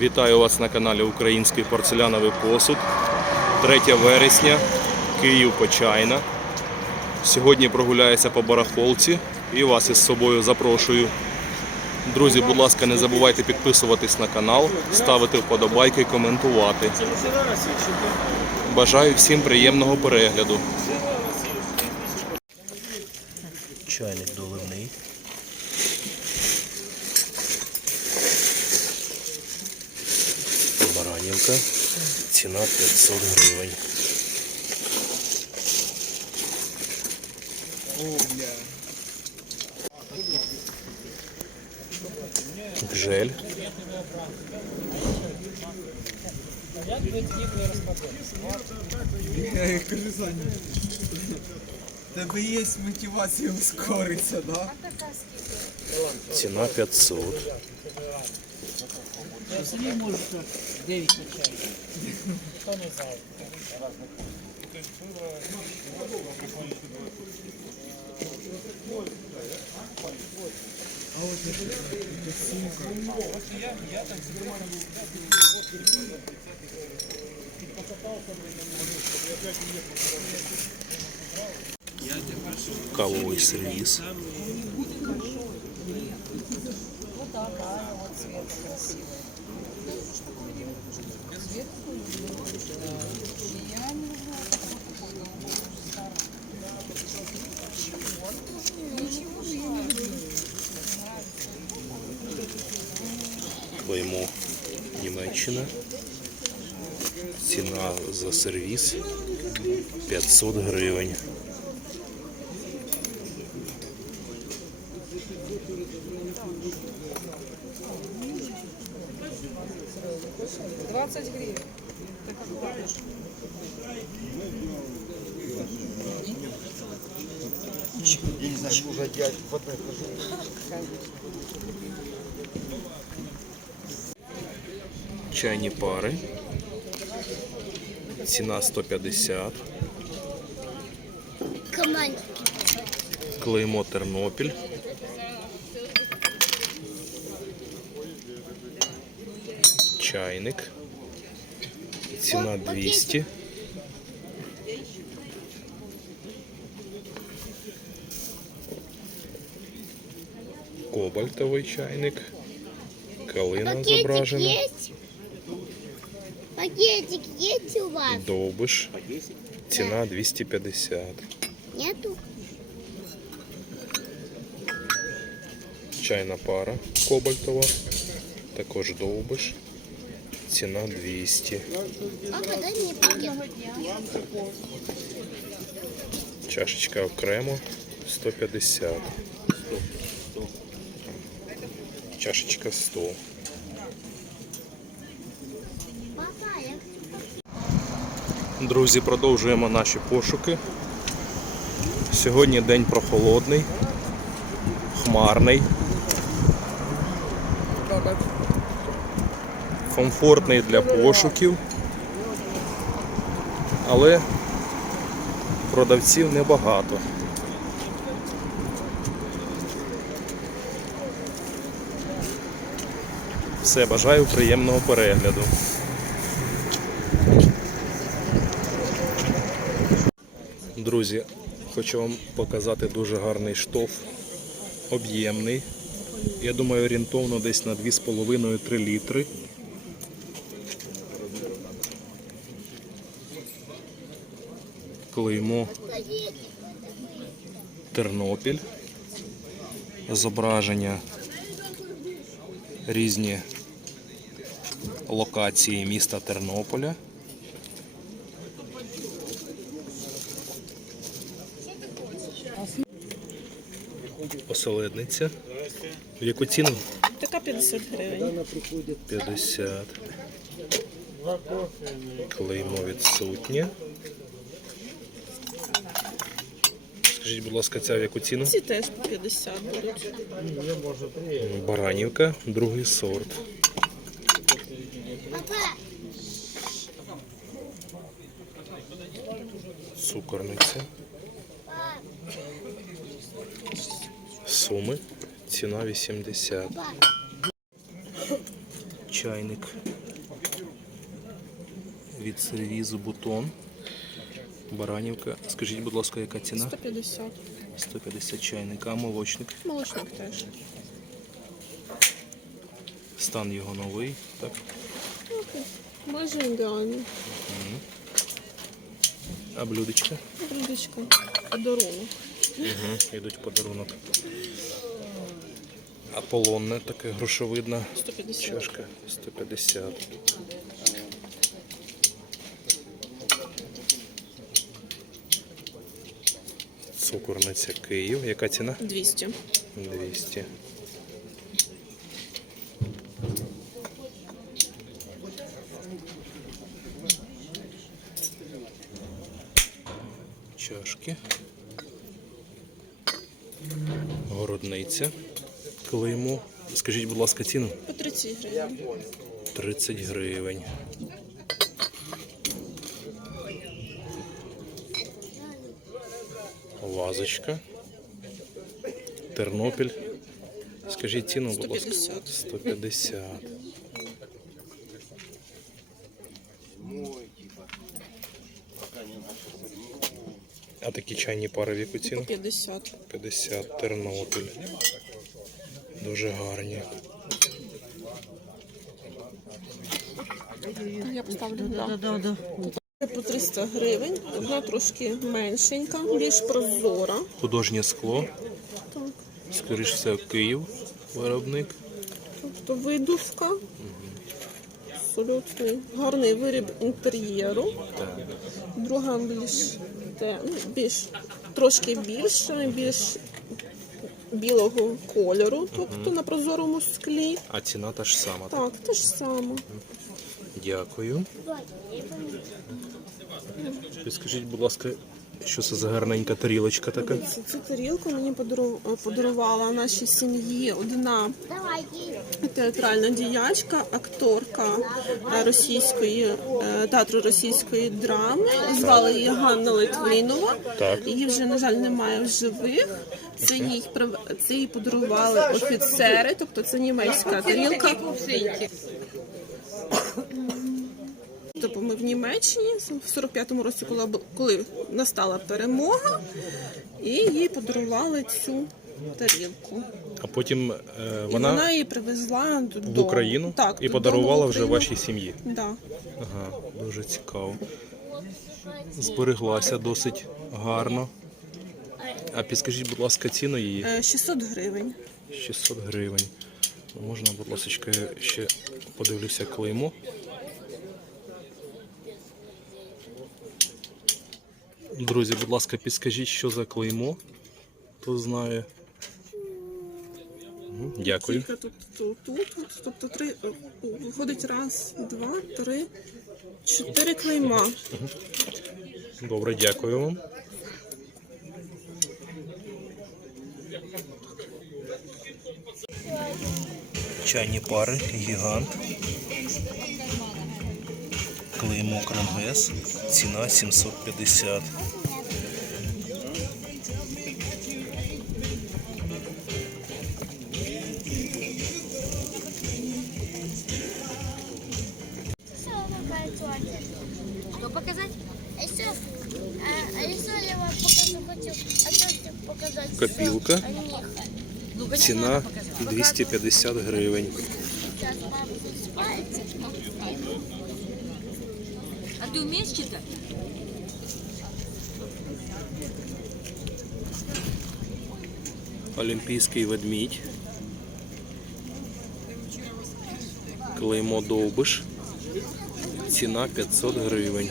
Вітаю вас на каналі Український порцеляновий посуд. 3 вересня, Київ Почайна. Сьогодні прогуляюся по барахолці і вас із собою запрошую. Друзі, будь ласка, не забувайте підписуватись на канал, ставити вподобайки і коментувати. Бажаю всім приємного перегляду. Чайник доливний. Баранівка. Ціна 500 гривень. Гжель. Я їх кажу, Саня. Тебе є мотивація ускоритися, да? Ціна 500. Дев'ять мечей. Ніхто не знає. А от я, я там занимаю кавовый сервис. Вот такая вот цвета красивая. Клеймо Німеччина. Ціна за сервіс 500 гривень. Я не знаю, уже я в одной хожу. Чайні пари. Ціна 150. Командики. Клеймо Тернопіль. Чайник. Ціна 200. Кобальтовий чайник. Калина зображена. Пакетик есть у вас? Довбиш. Ціна 250. Нету? Чайна пара кобальтова. Також довбиш. Ціна 200. Папа, дай мне пакет. Чашечка окремо 150. Чашечка 100. Папа, Друзі, продовжуємо наші пошуки. Сьогодні день прохолодний, хмарний, комфортний для пошуків, але продавців небагато. Все, бажаю приємного перегляду. Друзі, хочу вам показати дуже гарний штоф, об'ємний. Я думаю, орієнтовно десь на 2,5-3 літри. Клеймо Тернопіль. Зображення різні локації міста Тернополя. Оселедниця. В яку ціну? Така 50 гривень. 50. Клеймо відсутнє. Скажіть, будь ласка, ця в яку ціну? Ці теж по 50 будуть. Баранівка, другий сорт. Цукорниця. Суми. Ціна 80. Чайник від сервізу Бутон. Баранівка. Скажіть, будь ласка, яка ціна? 150. 150 чайник, а молочник. Молочник теж. Стан його новий. Так. Майже ідеальний. А блюдечка? Блюдечко. Подарунок. Угу, йдуть в подарунок. Аполлонне таке грошовидна 150. чашка 150. Цукорниця Київ. Яка ціна? 200. 200. Чашки. Городниця. Клеймо. Скажіть, будь ласка, ціну? По 30 гривень. 30 гривень. Вазочка. Тернопіль. Скажіть ціну, будь ласка. 150. 150. А такі чайні пари в яку ціну? 50. 50 Тернопіль. Дуже гарні. Я поставлю да. По 300 гривень. Одна трошки меншенька, більш прозора. Художнє скло. Так. Скоріш все, Київ виробник. Тобто видувка. Абсолютно гарний виріб інтер'єру. Друга більш, те, ну, більш трошки більша, більш білого кольору, тобто на прозорому склі. А ціна та ж сама. Так, те ж саме. Дякую. Підскажіть, будь ласка, що це за гарненька тарілочка така? Цю, цю тарілку мені подару- подарувала нашій сім'ї одна театральна діячка, акторка е, російської е, театру російської драми. Звали її Ганна Литвинова. Так. Її вже, на жаль, немає в живих. Це їй прив- це їй подарували офіцери, тобто це німецька тарілка. Тобто ми в Німеччині в 45-му році, коли, коли настала перемога, і їй подарували цю тарілку. А потім е, І вона, вона її привезла в. Україну так, і додому подарувала в вже Україну. вашій сім'ї. Да. Ага, дуже цікаво. Збереглася досить гарно. А підскажіть, будь ласка, ціну її? Е, 600 гривень. 600 гривень. Можна, будь ласка, ще подивлюся клеймо. Друзі, будь ласка, підскажіть, що за клеймо. Хто знає. Дякую. Тут, тут, тут, тут, тобто три, е, виходить раз, два, три, чотири клейма. Добре, дякую вам. Чайні пари, гігант. Клеймо Крамгес. Ціна 750. Что показать? А еще, а, а еще я вам покажу, хочу, хочу показать. Копилка. них. Ціна 250 гривень. Сейчас мама засыпается. Ты умеешь читать? Олімпійський ведмідь. Клеймо Довбиш. Ціна 500 гривень.